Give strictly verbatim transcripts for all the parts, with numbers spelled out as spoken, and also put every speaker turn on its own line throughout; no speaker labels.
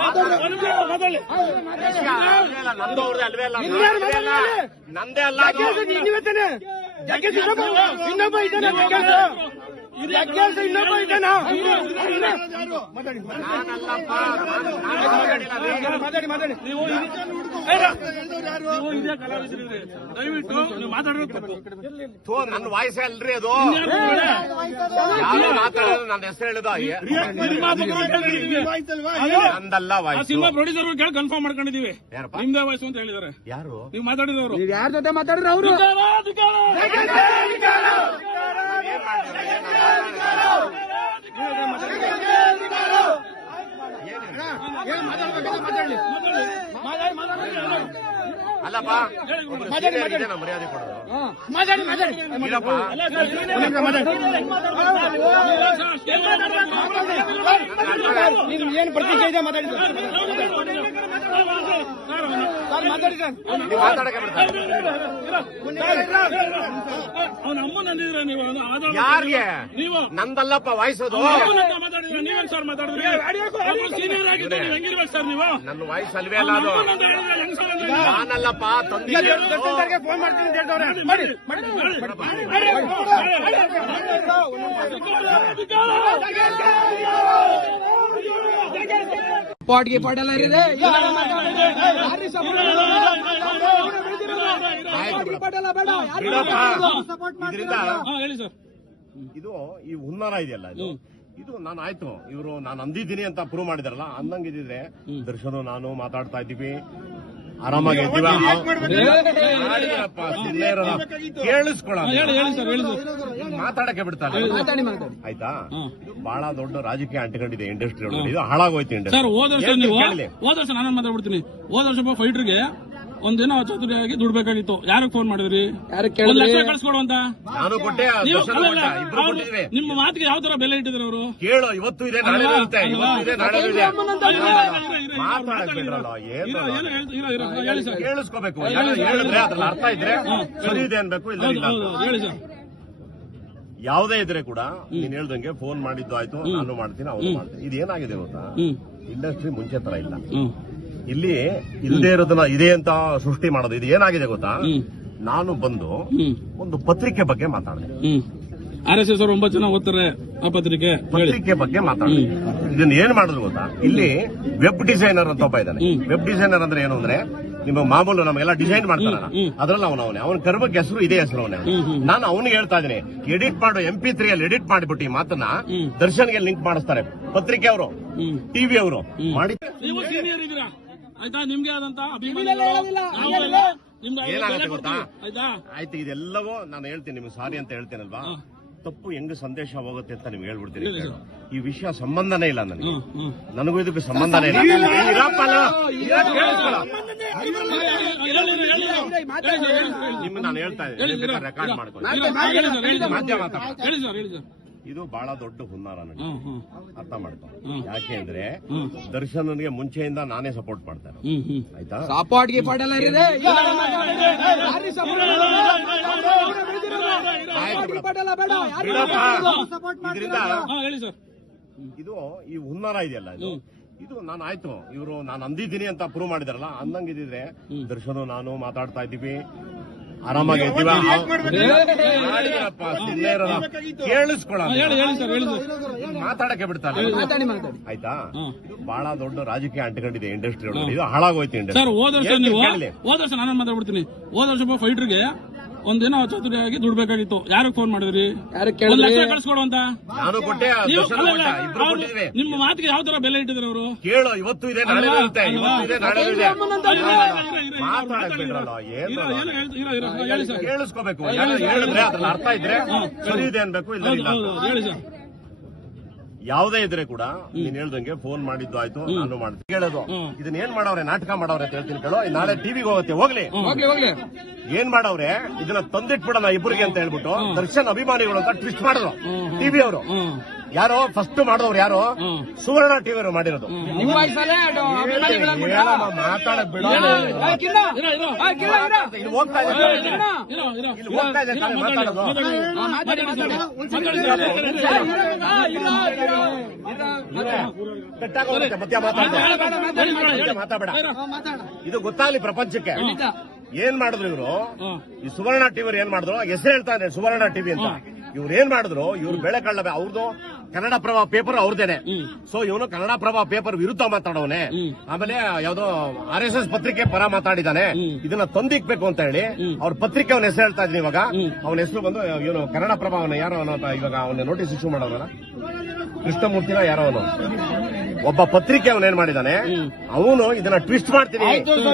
ನಂದು ಅವ್ರದ್ದು ಅಲ್ವೇ ಅಲ್ಲ, ನಂದೇ ಅಲ್ಲ.
ಇನ್ನೊಬ್ಬ ಇದ್ದಾನೆ, ಇನ್ನೊಬ್ಬ ಇದ್ದಾನ. ಮಾತಾಡಿ ಮಾತಾಡಿ
ದಯವಿಟ್ಟು ನೀವು ಮಾತಾಡೋದು ನನ್ನ ವಾಯ್ಸೇ ಅಲ್ರಿ ಅದು. ಯಾರು ಮಾತಾಡೋದು ನನ್ನ ಹೆಸರು ಹೇಳುದು ನಂದಲ್ಲ ವಾಯ್ಸ್.
ಸಿನಿಮಾ ಪ್ರೊಡ್ಯೂಸರ್ ಕೇಳಿ ಕನ್ಫರ್ಮ್ ಮಾಡ್ಕೊಂಡಿದೀವಿ ನಿಮ್ದೇ ವಾಯ್ಸು ಅಂತ ಹೇಳಿದಾರೆ.
ಯಾರು
ನೀವು ಮಾತಾಡಿದವರು
ಯಾರ ಜೊತೆ ಮಾತಾಡಿದ್ರು ಅವರು?
ಅಲ್ಲಪ್ಪ ಮರ್ಯಾದೆ ಕೊಡೋದು.
ಮಾತಾಡಿ ಮಾತಾಡಿ ನಿಮ್ಗೆ ಏನು ಪ್ರತಿಕ್ರಿಯೆ ಇದೆ ಮಾತಾಡಿ ಸರ್. ಮಾತಾಡಿ ಸರ್.
ಮಾತಾಡಕ್ಕೆ ಬಿಡ್ತಾರೆ
ಅವನ ಅಮ್ಮನ ಅಂದಿದ್ರೆ ನೀವು
ಯಾರಿಗೆ?
ನೀವು
ನಂದಲ್ಲಪ್ಪ ವಾಯ್ಸೋದು.
ಮಾತಾಡಿದ್ರೆ ನೀವೇನ್ ಸರ್ ಮಾತಾಡಿದ್ರಿ? ಸೀನಿಯರ್ ಆಗಿದ್ರೆ ನೀವು ಹೆಂಗಿರ್ಬೇಕು ಸರ್ ನೀವು?
ನನ್ನ ವಾಯ್ಸ್ ಅಲ್ವೇ ಅಲ್ಲ ಅದು. ನಾನಲ್ಲಪ್ಪ ತಂದೆ
ಫೋನ್ ಮಾಡ್ತೀನಿ ಅಂತ ಹೇಳ್ದವ್ರೆ. ಮಾಡಿ ಪಾಟ್ಗೆ ಪಾಟೆಲ್ಲ ಇದೆ.
ಇದು ಈ ಹುನ್ನಾರ ಇದೆಯಲ್ಲ, ಇದು ಇದು ನಾನು ಆಯ್ತು ಇವರು ನಾನು ಅಂದಿದ್ದೀನಿ ಅಂತ ಪ್ರೂವ್ ಮಾಡಿದಾರಲ್ಲ, ಅಂದಂಗಿದ್ರೆ ದರ್ಶನ ನಾನು ಮಾತಾಡ್ತಾ ಇದ್ದೀವಿ, ಆರಾಮಾಗಿ ಕೇಳಿಸ್ಕೊಳ್ಳ ಮಾತಾಡಕ್ಕೆ ಬಿಡ್ತಾರೆ. ಆಯ್ತಾ? ಇದು ಬಹಳ ದೊಡ್ಡ ರಾಜಕೀಯ ಅಂಟಿಕೊಂಡಿದೆ ಇಂಡಸ್ಟ್ರಿ ಒಳಗಡೆ. ಇದು ಹಾಳಾಗೋಯ್ತು ಇಂಡಸ್ಟ್ರಿ.
ಸರ್ ಹೋದ ವರ್ಷ ನೀವು ಹೋದ ವರ್ಷ ನಾನು ಮಾತಾಡ್ಬಿಡ್ತೀನಿ. ಹೋದ ವರ್ಷ ಫೈಟರ್ಗೆ ಒಂದಿನ ಚತುರಿಯಾಗಿ ದುಡ್ಬೇಕಾಗಿತ್ತು. ಯಾರಿಗೆ ಫೋನ್ ಮಾಡಿದ್ರಿ? ಒಂದ್ ಲಕ್ಷ ಕಳ್ಸ್ಕೊಡುವಂತ
ನಾನು ಕೊಟ್ಟೆ.
ನಿಮ್ಮ ಮಾತಿಗೆ ಯಾವ ತರ ಬೆಲೆ ಇಟ್ಟಿದ್ರು ಅವರು?
ಕೇಳು, ಇವತ್ತು ಇದೆ ನಾಳೆ ಇರುತ್ತೆ, ಇವತ್ತು ಇದೆ ನಾಳೆ ಇದೆ. ಮಾತಾಡಕ್ಬಿಡ್ರಲ್ಲ, ಏನು ಕೇಳಿಸ್ಕೋಬೇಕು. ಹೇಳಿದ್ರೆ ಅದ್ರಲ್ಲಿ ಅರ್ಥ ಇದ್ರೆ ಸರಿ ಇದೆ ಅನ್ಬೇಕು, ಇಲ್ಲ
ಹೇಳಿ ಸರ್.
ಯಾವುದೇ ಇದ್ರೆ ಕೂಡ ನೀನ್ ಹೇಳ್ದಂಗೆ ಫೋನ್ ಮಾಡಿದ್ದು ಆಯ್ತು, ನಾನು ಮಾಡ್ತೀನಿ, ಅವ್ರು ಮಾಡ್ತೀನಿ. ಇದೇನಾಗಿದೆ ಗೊತ್ತಾ, ಇಂಡಸ್ಟ್ರಿ ಮುಂಚೆ ತರ ಇಲ್ಲ. ಇಲ್ಲಿ ಇಲ್ಲದೆ ಇರೋದನ್ನ ಇದೆ ಅಂತ ಸೃಷ್ಟಿ ಮಾಡೋದು. ಇದು ಏನಾಗಿದೆ ಗೊತ್ತಾ, ನಾನು ಬಂದು ಒಂದು ಪತ್ರಿಕೆ ಬಗ್ಗೆ ಮಾತಾಡಿದೆ.
ಆರ್ ಎಸ್ ಎಸ್ ಅವರು ಒಂಬತ್ತು ಜನ ಓದ್ತಾರೆ ಆ ಪತ್ರಿಕೆ
ಪತ್ರಿಕೆ ಬಗ್ಗೆ ಮಾತಾಡಿದೆ. ಇದನ್ನ ಏನ್ ಮಾಡಿದ್ರು ಗೊತ್ತಾ, ಇಲ್ಲಿ ವೆಬ್ ಡಿಸೈನರ್ ಅಂತ ಒಬ್ಬ ಇದ್ದಾನೆ. ವೆಬ್ ಡಿಸೈನರ್ ಅಂದ್ರೆ ಏನು ಅಂದ್ರೆ, ನಿಮ್ಮ ಮಾಮೂಲು ನಮಗೆಲ್ಲ ಡಿಸೈನ್ ಮಾಡ್ತಾರಲ್ಲ, ಅದ್ರಲ್ಲಿ ಅವನು ಅವನೇ ಅವನ ಕರ್ಮಕ್ಕೆ ಹೆಸರು ಇದೇ ಹೆಸರು ಅವನೇ. ನಾನು ಅವನಿಗೆ ಹೇಳ್ತಾ ಇದ್ದೀನಿ, ಎಡಿಟ್ ಮಾಡು, ಎಂ ಪಿ ತ್ರೀ ಅಲ್ಲಿ ಎಡಿಟ್ ಮಾಡಿಬಿಟ್ಟು ಈ ಮಾತನ್ನ ದರ್ಶನ್ಗೆ ಲಿಂಕ್ ಮಾಡಿಸ್ತಾರೆ ಪತ್ರಿಕೆ ಅವರು, ಟಿವಿ ಅವರು ಮಾಡಿ.
ಆಯ್ತಾ? ನಿಮ್ಗೆ ಆದಂತ
ಏನಾಗುತ್ತೆ ಗೊತ್ತಾ, ಆಯ್ತು ಇದೆಲ್ಲವೂ ನಾನು ಹೇಳ್ತೀನಿ ನಿಮ್ಗೆ ಸಾರಿ ಅಂತ ಹೇಳ್ತೇನಲ್ವಾ, ತಪ್ಪು ಹೆಂಗ್ ಸಂದೇಶ ಹೋಗುತ್ತೆ ಅಂತ ನಿಮ್ಗೆ ಹೇಳ್ಬಿಡ್ತೀನಿ. ಈ ವಿಷಯ ಸಂಬಂಧನೇ ಇಲ್ಲ ನನಗೆ, ನನಗೂ ಇದಕ್ಕೆ ಸಂಬಂಧನೇ ಇಲ್ಲ. ನಿಮ್ಗೆ ನಾನು ಹೇಳ್ತಾ ಇದ್ದೀನಿ, ರೆಕಾರ್ಡ್ ಮಾಡ್ಕೊಂಡು ಮಾಧ್ಯಮ. ಇದು ಬಹಳ ದೊಡ್ಡ ಹುನ್ನಾರ ನನಗೆ, ಅರ್ಥ ಮಾಡ್ಕೊ. ಯಾಕೆ ಅಂದ್ರೆ ದರ್ಶನ್ಗೆ ಮುಂಚೆಯಿಂದ ನಾನೇ ಸಪೋರ್ಟ್ ಮಾಡ್ತೇನೆ. ಆಯ್ತಾ?
ಪಾಟ್ಗೆ ಪಾಟೆಲ್ಲ ಇದೆ.
ಇದರಿಂದ ಇದು ಈ ಹುನ್ನಾರ ಇದೆಯಲ್ಲ, ಇದು ಇದು ನಾನು ಆಯ್ತು ಇವರು ನಾನು ಅಂದಿದ್ದೀನಿ ಅಂತ ಪ್ರೂವ್ ಮಾಡಿದಾರಲ್ಲ, ಅಂದಂಗಿದ್ರೆ ದರ್ಶನ ನಾನು ಮಾತಾಡ್ತಾ ಇದ್ದೀವಿ, ಆರಾಮಾಗಿ ಕೇಳಿಸ್ಕೊಳ್ಳ ಮಾತಾಡಕ್ಕೆ ಬಿಡ್ತಾರೆ. ಆಯ್ತಾ? ಇದು ಬಹಳ ದೊಡ್ಡ ರಾಜಕೀಯ ಅಂಟಿಕೊಂಡಿದೆ ಇಂಡಸ್ಟ್ರಿ ಒಳಗಡೆ. ಇದು ಹಾಳಾಗೋಯ್ತು ಇಂಡಸ್ಟ್ರಿ.
ಸರ್ ಹೋದ ವರ್ಷ ನೀವು ಹೋದ ವರ್ಷ ನಾನು ಮಾತಾಡ್ಬಿಡ್ತೀನಿ. ಹೋದ ವರ್ಷ ಫೈಟರ್ಗೆ ಒಂದಿನ ಚತುರಿಯಾಗಿ ದುಡ್ಬೇಕಾಗಿತ್ತು. ಯಾರಿಗೆ ಫೋನ್ ಮಾಡಿದ್ರಿ? ಒಂದ್ ಲಕ್ಷ ಕಳ್ಸ್ಕೊಡುವಂತ ನಾನು ಕೊಟ್ಟೆ. ನಿಮ್ಮ ಮಾತಿಗೆ ಯಾವ ತರ ಬೆಲೆ ಇಟ್ಟಿದ್ರು ಅವರು? ಕೇಳು, ಇವತ್ತು ಇದೆ ನಾಳೆ ಇರುತ್ತೆ, ಇವತ್ತು ಇದೆ ನಾಳೆ ಇದೆ. ಕೇಳಿಸ್ಕೋಬೇಕು. ಹೇಳಿದ್ರೆ ಅದ್ರಲ್ಲಿ ಅರ್ಥ ಇದ್ರೆ ಸರಿ ಇದೆ ಅನ್ಬೇಕು, ಇಲ್ಲ ಹೇಳಿ ಸರ್. ಯಾವುದೇ ಇದ್ರೆ ಕೂಡ ನೀನ್ ಹೇಳ್ದಂಗೆ ಫೋನ್ ಮಾಡಿದ್ದು ಆಯ್ತು, ನಾನು ಮಾಡ್ತೀನಿ. ಕೇಳೋದು ಇದನ್ನ ಏನ್ ಮಾಡವ್ರೆ, ನಾಟಕ ಮಾಡವ್ರೆ ಅಂತ ಹೇಳ್ತೀನಿ. ಕೇಳೋ, ನಾಳೆ ಟಿವಿಗೆ ಹೋಗುತ್ತೆ, ಹೋಗ್ಲಿ ಏನ್ ಮಾಡವ್ರೆ, ಇದನ್ನ ತಂದಿಟ್ಬಿಡೋಣ ಇಬ್ಬರಿಗೆ ಅಂತ ಹೇಳ್ಬಿಟ್ಟು ದರ್ಶನ್ ಅಭಿಮಾನಿಗಳು ಅಂತ ಟ್ವಿಸ್ಟ್ ಮಾಡಿದ್ರು ಟಿವಿ ಅವರು.
ಯಾರೋ ಫಸ್ಟ್ ಮಾಡಿದವ್ರು ಯಾರು ಸುವರ್ಣ ಟಿವಿ ಅವರು ಮಾಡಿರೋದು.
ನಿಮ್ಮ ವಯಸ್ಸಲ್ಲೇ ಅದು ಅಭಿಮಾನಿಗಳನ್ನು ಬಿಡ.
ಹೇಳಮ್ಮ, ಮಾತಾಡಕ್ ಬಿಡು.
ಏ, ಕಿಲ್ಲ. ಏ, ಕಿಲ್ಲ, ಇರ.
ಇಲ್ಲಿ ಹೋಗ್ತಾ ಇದೆ
ಕಿಲ್ಲ.
ಇಲ್ಲಿ ಹೋಗ್ತಾ ಇದೆ ತಾನೇ ಮಾತಾಡೋದು.
ಹಾ, ಮಾತಾಡಿ, ಮಾತಾಡಿ. ಏ, ಇರ, ಆ, ಇರ, ಇರ, ಇರ.
ಕಟ್ಟಾಗೋಗುತ್ತೆ ಮಧ್ಯ ಮಾತಾಡ ಮಾತಾಡ
ಹಾ, ಮಾತಾಡ.
ಇದು ಗೊತ್ತಾಗ್ಲಿ ಪ್ರಪಂಚಕ್ಕೆ.
ಖಂಡಿತ.
ಏನ್ ಮಾಡಿದ್ರು ಇವರು ಈ ಸುವರ್ಣ ಟಿವಿ ಏನ್ ಮಾಡಿದ್ರು ಹೆಸರು ಹೇಳ್ತಾನೆ ಸುವರ್ಣ ಟಿವಿ ಅಂತ. ಇವ್ರು ಏನ್ ಮಾಡಿದ್ರು ಇವ್ರು ಬೆಳೆ ಕಳ್ಳ ಅವ್ರದ್ದು ಕನ್ನಡ ಪ್ರಭ ಪೇಪರ್ ಅವ್ರದೇನೆ. ಸೊ ಇವನು ಕನ್ನಡ ಪ್ರಭ ಪೇಪರ್ ವಿರುದ್ಧ ಮಾತಾಡೋನೆ. ಆಮೇಲೆ ಯಾವ್ದೋ ಆರ್ ಎಸ್ ಎಸ್ ಪತ್ರಿಕೆ ಪರ ಮಾತಾಡಿದಾನೆ. ಇದನ್ನ ತಂದಿಕ್ಬೇಕು ಅಂತ ಹೇಳಿ ಅವ್ರ ಪತ್ರಿಕೆ ಅವನ ಹೆಸರು ಹೇಳ್ತಾ ಇದ್ದೀನಿ. ಇವಾಗ ಅವನ ಹೆಸರು ಬಂದು ಇವನು ಕನ್ನಡ ಪ್ರಭ ಅವನ ಯಾರೋ ಅವನು ಇವಾಗ ಅವನ ನೋಟಿಸ್ ಇಶ್ಯೂ ಮಾಡೋನಲ್ಲ ಕೃಷ್ಣಮೂರ್ತಿನ ಯಾರೋ ಅವನು ಒಬ್ಬ ಪತ್ರಿಕೆ ಅವನ್ ಏನ್ ಮಾಡಿದಾನೆ. ಅವನು ಇದನ್ನ ಟ್ವಿಸ್ಟ್ ಮಾಡ್ತೀನಿ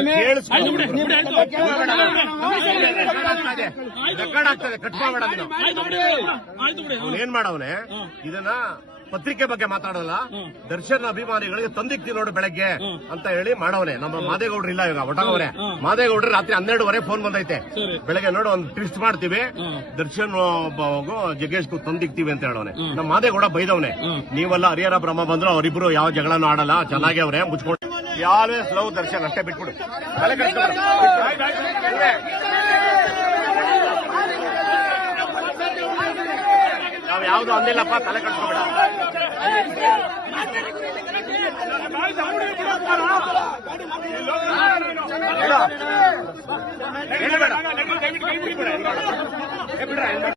ರೆಕಾರ್ಡ್ ಆಗ್ತದೆ ಕಟ್ ಮಾಡಬೇಡ. ಅವನ್ ಏನ್ ಮಾಡವನೆ ಇದನ್ನ ಪತ್ರಿಕೆ ಬಗ್ಗೆ ಮಾತಾಡಲ್ಲ ದರ್ಶನ್ ಅಭಿಮಾನಿಗಳಿಗೆ ತಂದಿಕ್ತಿ ನೋಡು ಬೆಳಗ್ಗೆ ಅಂತ ಹೇಳಿ ಮಾಡವನೆ. ನಮ್ಮ ಮಾದೇಗೌಡ್ರು ಇಲ್ಲ ಇವಾಗ ಒಟಗವ್ರೆ. ಮಾದೇಗೌಡ್ರು ರಾತ್ರಿ ಹನ್ನೆರಡುವರೆ ಫೋನ್ ಬಂದೈತೆ ಬೆಳಗ್ಗೆ ನೋಡು ಒಂದು ಟ್ವಿಸ್ಟ್ ಮಾಡ್ತೀವಿ ದರ್ಶನ್ ಜಗ್ಗೇಶ್ ತಂದಿಕ್ತಿವಿ ಅಂತ ಹೇಳವನೆ. ನಮ್ಮ ಮಾದೇಗೌಡ ಬೈದವನೆ ನೀವೆಲ್ಲ ಹರಿಹರ ಬ್ರಹ್ಮ ಬಂದ್ರು ಅವರಿಬ್ರು ಯಾವ ಜಗಳನೂ ಆಡಲ್ಲ ಚೆನ್ನಾಗಿ ಅವ್ರೆ ಮುಚ್ಕೊಂಡು ಯಾವೇ ಸ್ಲೋ ದರ್ಶನ್ ಅಷ್ಟೇ ಬಿಟ್ಬಿಡು. ತಲೆ ಕೆಡ್ಸ್ಕೊಬೇಡ. ನಾವ್ ಯಾವ್ದು ಅಂದಿಲ್ಲಪ್ಪ ತಲೆ ಕಟ್ಕೋಬೇಡ. ಹೇಳಬೇಡ